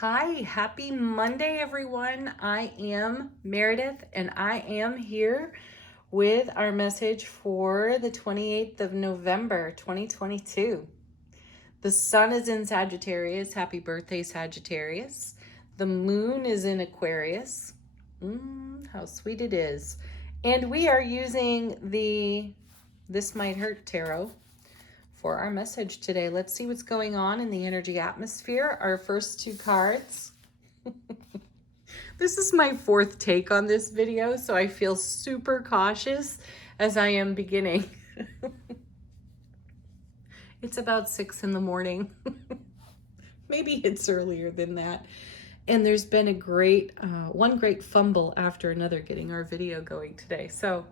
Hi, happy Monday, everyone. I am Meredith, and I am here with our message for the 28th of November, 2022. The sun is in Sagittarius. Happy birthday, Sagittarius. The moon is in Aquarius. How sweet it is. And we are using the This Might Hurt Tarot for our message today. Let's see what's going on in the energy atmosphere. Our first two cards. This is my fourth take on this video, so I feel super cautious as I am beginning. It's about 6 in the morning. Maybe it's earlier than that. And there's been one great fumble after another getting our video going today. So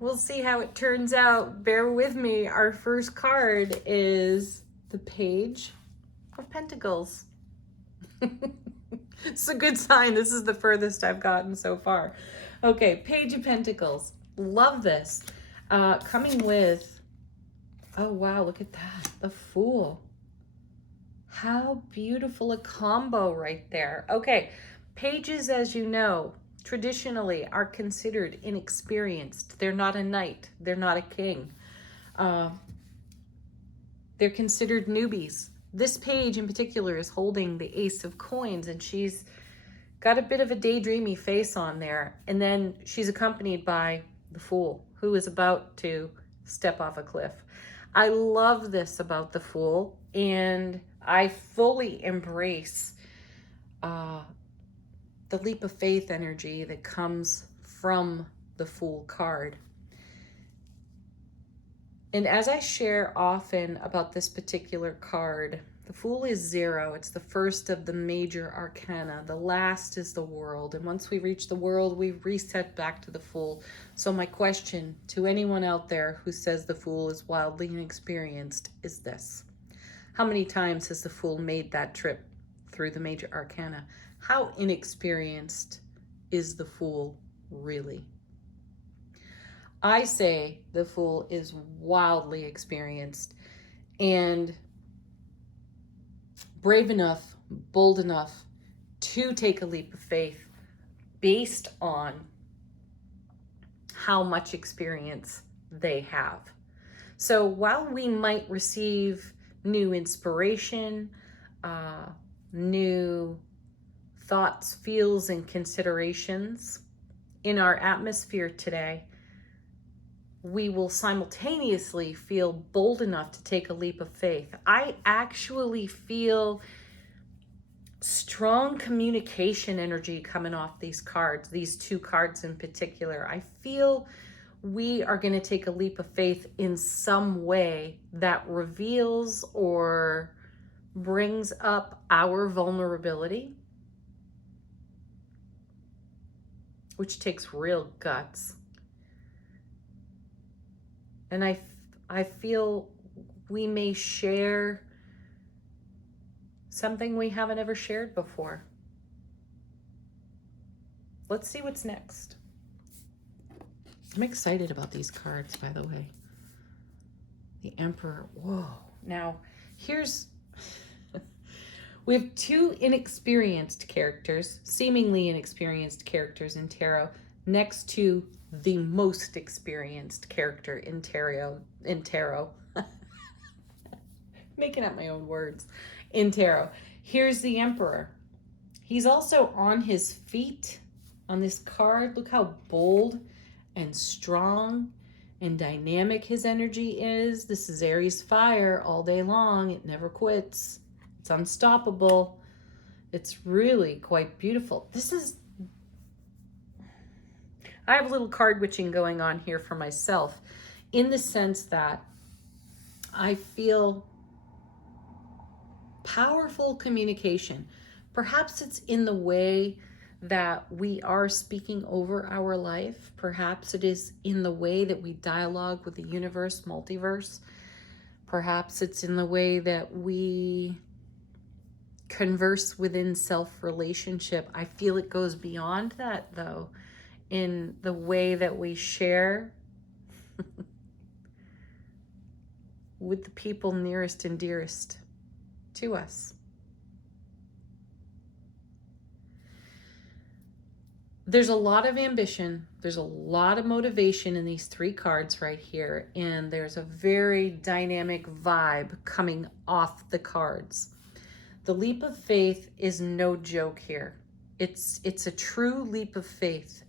we'll see how it turns out. Bear with me. Our first card is the Page of Pentacles. It's a good sign. This is the furthest I've gotten so far. Okay, Page of Pentacles. Love this. Coming with, oh wow, look at that. The Fool. How beautiful a combo right there. Okay, pages, as you know, traditionally are considered inexperienced. They're not a knight. They're not a king. They're considered newbies. This page in particular is holding the Ace of Coins, and she's got a bit of a daydreamy face on there. And then she's accompanied by the Fool, who is about to step off a cliff. I love this about the Fool, and I fully embrace the leap of faith energy that comes from the Fool card. And as I share often about this particular card, the Fool is 0. It's the first of the major arcana. The last is the World. And once we reach the World, we reset back to the Fool. So my question to anyone out there who says the Fool is wildly inexperienced is this. How many times has the Fool made that trip through the major arcana? How inexperienced is the Fool really? I say the Fool is wildly experienced and brave enough, bold enough to take a leap of faith based on how much experience they have. So while we might receive new inspiration, new thoughts, feels, and considerations in our atmosphere today, we will simultaneously feel bold enough to take a leap of faith. I actually feel strong communication energy coming off these cards, these two cards in particular. I feel we are going to take a leap of faith in some way that reveals or brings up our vulnerability, which takes real guts. And I feel we may share something we haven't ever shared before. Let's see what's next. I'm excited about these cards, by the way. The Emperor. Whoa. Now, we have two inexperienced characters, seemingly inexperienced characters in tarot, next to the most experienced character in tarot. Making up my own words. In tarot. Here's the Emperor. He's also on his feet on this card. Look how bold and strong and dynamic his energy is. This is Aries fire all day long. It never quits. It's unstoppable. It's really quite beautiful. I have a little card witching going on here for myself in the sense that I feel powerful communication. Perhaps it's in the way that we are speaking over our life. Perhaps it is in the way that we dialogue with the universe, multiverse. Perhaps it's in the way that we converse within self-relationship. I feel it goes beyond that, though, in the way that we share with the people nearest and dearest to us. There's a lot of ambition. There's a lot of motivation in these three cards right here. And there's a very dynamic vibe coming off the cards. The leap of faith is no joke here. It's a true leap of faith.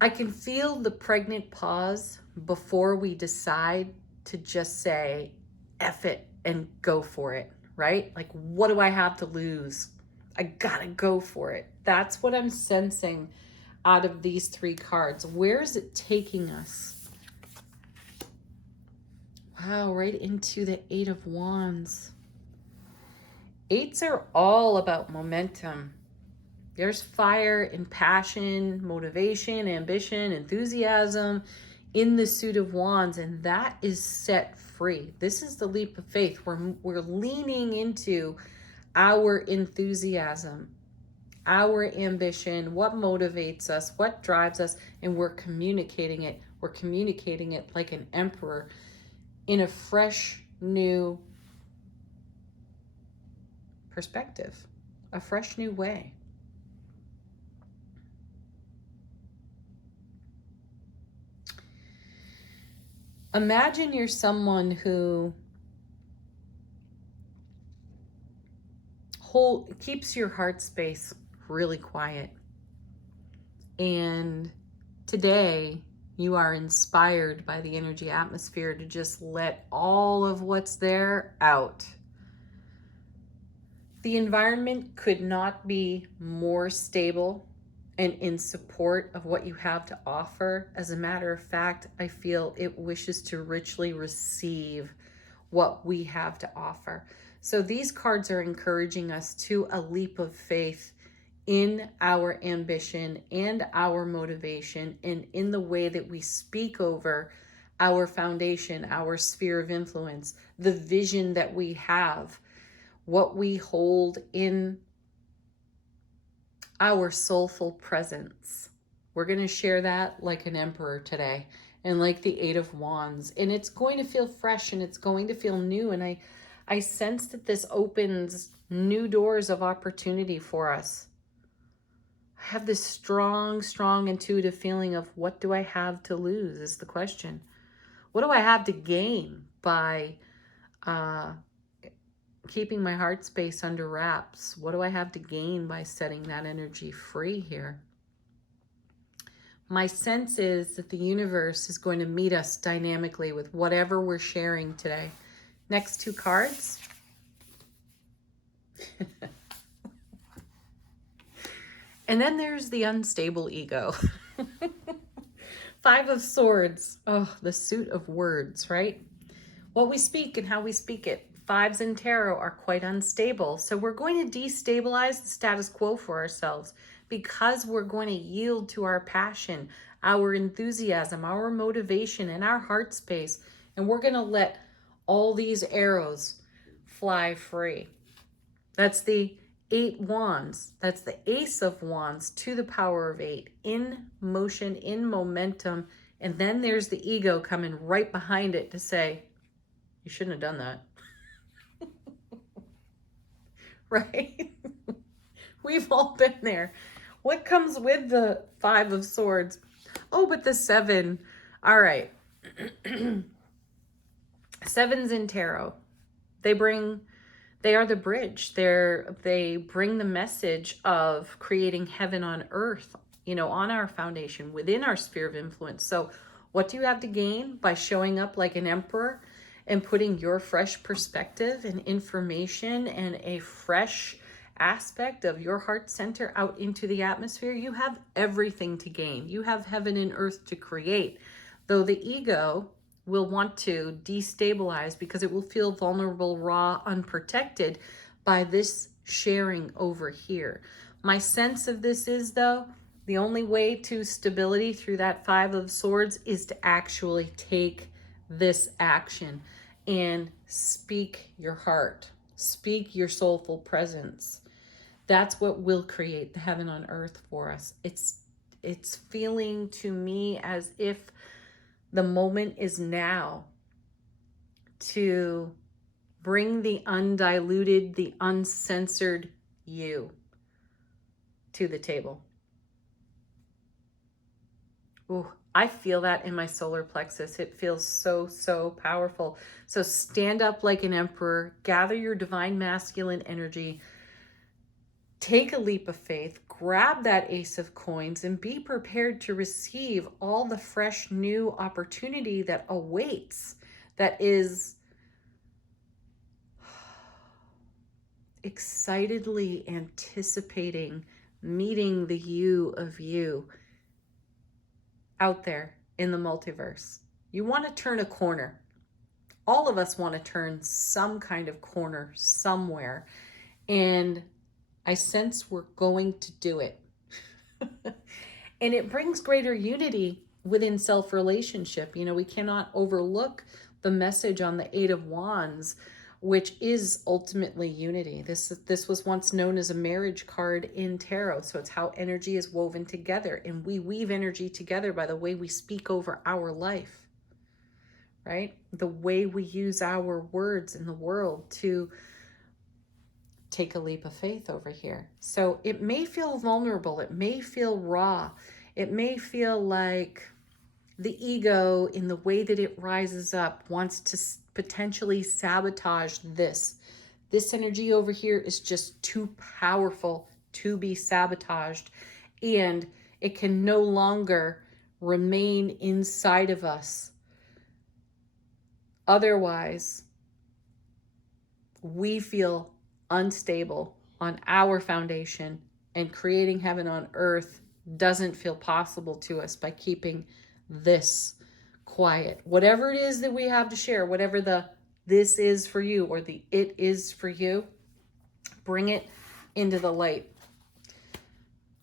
I can feel the pregnant pause before we decide to just say, F it and go for it, right? Like, what do I have to lose? I gotta go for it. That's what I'm sensing out of these three cards. Where is it taking us? Wow, right into the Eight of Wands. Eights are all about momentum. There's fire and passion, motivation, ambition, enthusiasm in the Suit of Wands, and that is set free. This is the leap of faith. We're leaning into our enthusiasm, our ambition, what motivates us, what drives us, and we're communicating it. We're communicating it like an emperor in a fresh, new perspective, a fresh, new way. Imagine you're someone who keeps your heart space really quiet. And today you are inspired by the energy atmosphere to just let all of what's there out. The environment could not be more stable and in support of what you have to offer. As a matter of fact, I feel it wishes to richly receive what we have to offer. So these cards are encouraging us to a leap of faith in our ambition and our motivation, and in the way that we speak over our foundation, our sphere of influence, the vision that we have, what we hold in our soulful presence. We're going to share that like an emperor today, and like the Eight of Wands. And it's going to feel fresh and it's going to feel new. And I sense that this opens new doors of opportunity for us. I have this strong intuitive feeling of, what do I have to lose is the question. What do I have to gain by keeping my heart space under wraps? What do I have to gain by setting that energy free here? My sense is that the universe is going to meet us dynamically with whatever we're sharing today. Next two cards. And then there's the unstable ego. Five of Swords. Oh, the suit of words, right? What we speak and how we speak it. Fives in tarot are quite unstable. So we're going to destabilize the status quo for ourselves, because we're going to yield to our passion, our enthusiasm, our motivation, and our heart space. And we're going to let all these arrows fly free. That's the Eight Wands. That's the Ace of Wands to the power of 8, in motion, in momentum. And then there's the ego coming right behind it to say, you shouldn't have done that. Right? We've all been there. What comes with the Five of Swords? Oh, but the 7. All right. Sevens in tarot. They are the bridge. They bring the message of creating heaven on earth, on our foundation, within our sphere of influence. So what do you have to gain by showing up like an emperor and putting your fresh perspective and information and a fresh aspect of your heart center out into the atmosphere? You have everything to gain. You have heaven and earth to create. Though the ego will want to destabilize, because it will feel vulnerable, raw, unprotected by this sharing over here. My sense of this is, though, the only way to stability through that Five of Swords is to actually take this action and speak your heart, speak your soulful presence. That's what will create the heaven on earth for us. It's feeling to me as if the moment is now to Bring the undiluted, the uncensored you to the table. Ooh, I feel that in my solar plexus. It feels so, so powerful. So stand up like an emperor, gather your divine masculine energy, take a leap of faith, grab that ace of coins, and be prepared to receive all the fresh new opportunity that awaits, that is excitedly anticipating meeting the you of you out there in the multiverse. You want to turn a corner. All of us want to turn some kind of corner somewhere. And I sense we're going to do it. And it brings greater unity within self-relationship. You know, we cannot overlook the message on the Eight of Wands, which is ultimately unity. This was once known as a marriage card in tarot. So it's how energy is woven together. And we weave energy together by the way we speak over our life, right? The way we use our words in the world to take a leap of faith over here. So it may feel vulnerable. It may feel raw. It may feel like the ego, in the way that it rises up, wants to potentially sabotage this. This energy over here is just too powerful to be sabotaged, and it can no longer remain inside of us. Otherwise, we feel unstable on our foundation, and creating heaven on earth doesn't feel possible to us by keeping this quiet. Whatever it is that we have to share, whatever the this is for you or the it is for you, bring it into the light.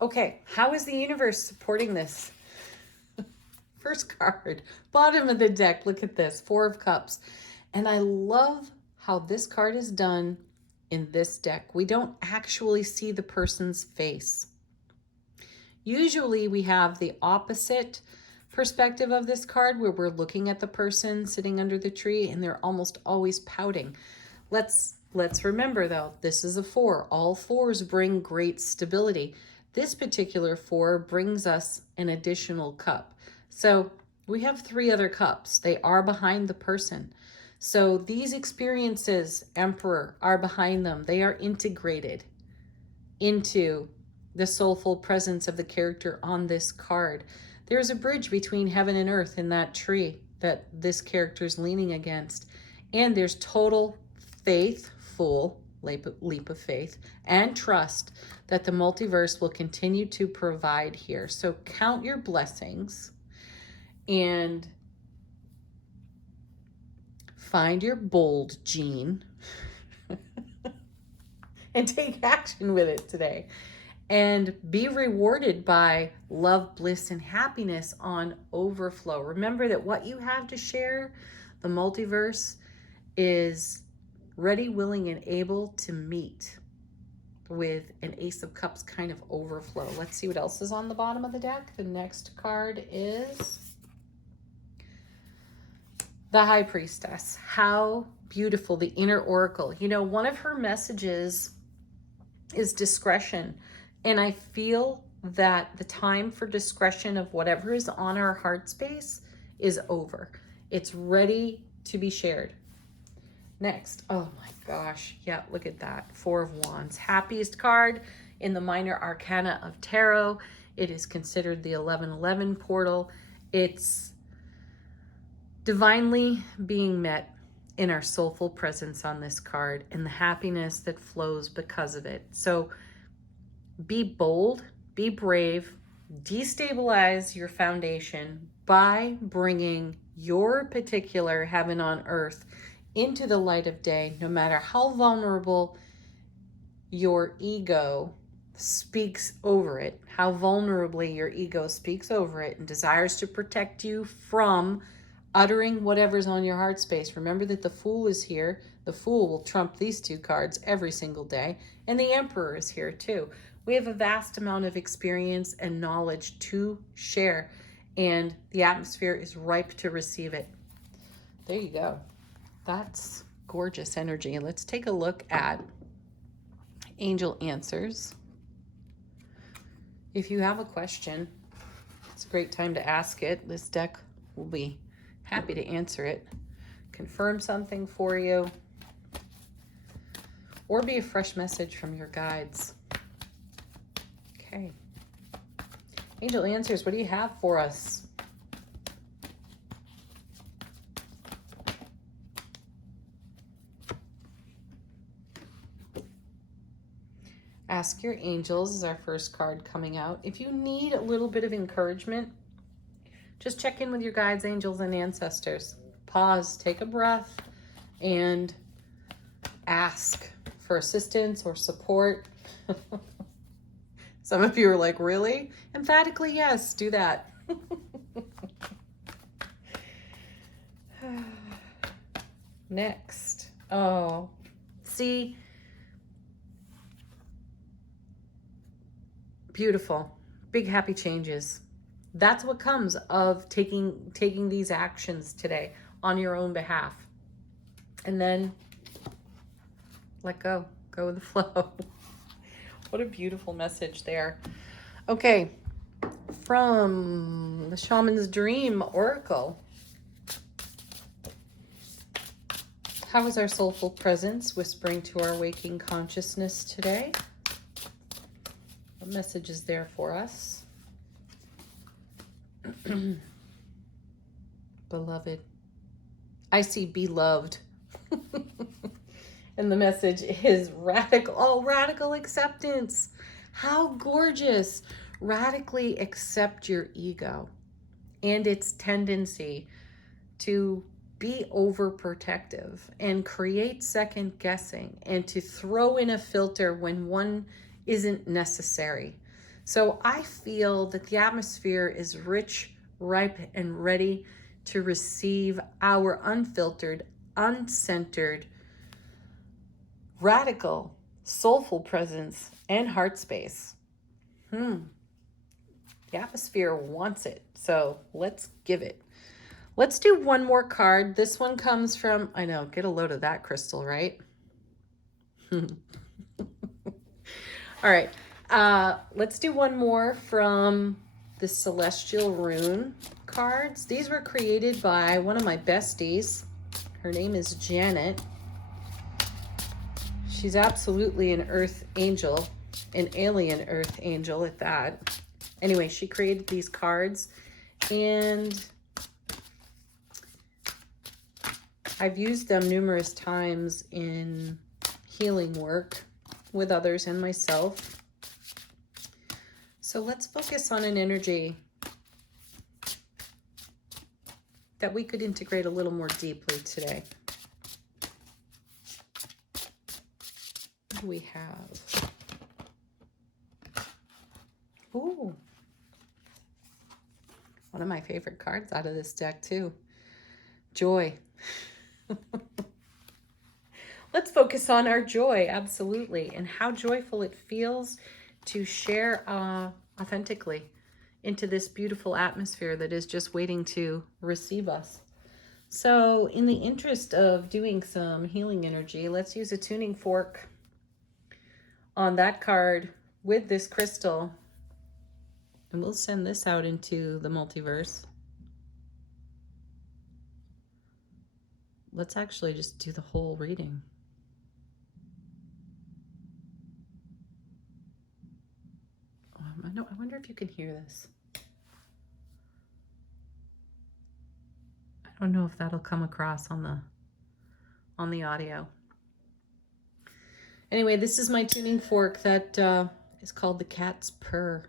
Okay, how is the universe supporting this? First card, bottom of the deck, look at this, Four of Cups. And I love how this card is done in this deck. We don't actually see the person's face. Usually we have the opposite perspective of this card, where we're looking at the person sitting under the tree and they're almost always pouting. Let's remember though, this is a four. All fours bring great stability. This particular four brings us an additional cup. So we have three other cups. They are behind the person. So these experiences, Emperor, are behind them. They are integrated into the soulful presence of the character on this card. There's a bridge between heaven and earth in that tree that this character is leaning against. And there's total faith, full leap of faith, and trust that the multiverse will continue to provide here. So count your blessings and find your bold gene and take action with it today. And be rewarded by love, bliss, and happiness on overflow. Remember that what you have to share, the multiverse is ready, willing, and able to meet with an Ace of Cups kind of overflow. Let's see what else is on the bottom of the deck. The next card is the High Priestess. How beautiful, the inner oracle. You know, one of her messages is discretion. And I feel that the time for discretion of whatever is on our heart space is over. It's ready to be shared. Next, oh my gosh, yeah, look at that. Four of Wands, happiest card in the minor arcana of tarot. It is considered the 1111 portal. It's divinely being met in our soulful presence on this card and the happiness that flows because of it. So be bold, be brave, destabilize your foundation by bringing your particular heaven on earth into the light of day, no matter how vulnerable your ego speaks over it, how vulnerably your ego speaks over it and desires to protect you from uttering whatever's on your heart space. Remember that the Fool is here. The Fool will trump these two cards every single day. And the Emperor is here too. We have a vast amount of experience and knowledge to share, and the atmosphere is ripe to receive it. There you go. That's gorgeous energy. Let's take a look at angel answers. If you have a question, it's a great time to ask it. This deck will be happy to answer it, confirm something for you, or be a fresh message from your guides. Okay. Angel answers, what do you have for us? Ask your angels is our first card coming out. If you need a little bit of encouragement, just check in with your guides, angels, and ancestors. Pause, take a breath, and ask for assistance or support. Some of you are like, really? Emphatically, yes, do that. Next. Oh, see, beautiful, big happy changes. That's what comes of taking these actions today on your own behalf. And then let go with the flow. What a beautiful message there. Okay, from the Shaman's Dream Oracle. How is our soulful presence whispering to our waking consciousness today? What message is there for us? Beloved. I see beloved. And the message is radical acceptance. How gorgeous. Radically accept your ego and its tendency to be overprotective and create second guessing and to throw in a filter when one isn't necessary. So I feel that the atmosphere is rich, ripe, and ready to receive our unfiltered, uncensored, radical, soulful presence and heart space. The atmosphere wants it, so let's give it. Let's do one more card. This one comes from, I know, get a load of that crystal, right? All right, let's do one more from the Celestial Rune cards. These were created by one of my besties. Her name is Janet. She's absolutely an earth angel, an alien earth angel at that. Anyway, she created these cards, and I've used them numerous times in healing work with others and myself. So let's focus on an energy that we could integrate a little more deeply today. What do we have? Ooh. One of my favorite cards out of this deck too. Joy. Let's focus on our joy, absolutely, and how joyful it feels to share authentically into this beautiful atmosphere that is just waiting to receive us. So in the interest of doing some healing energy, let's use a tuning fork on that card with this crystal, and we'll send this out into the multiverse. Let's actually just do the whole reading. I wonder if you can hear this. I don't know if that'll come across on the audio. Anyway, this is my tuning fork that is called the Cat's Purr.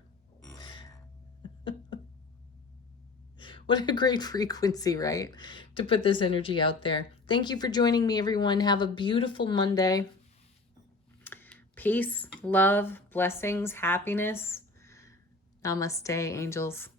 What a great frequency, right? To put this energy out there. Thank you for joining me, everyone. Have a beautiful Monday. Peace, love, blessings, happiness. Namaste, angels.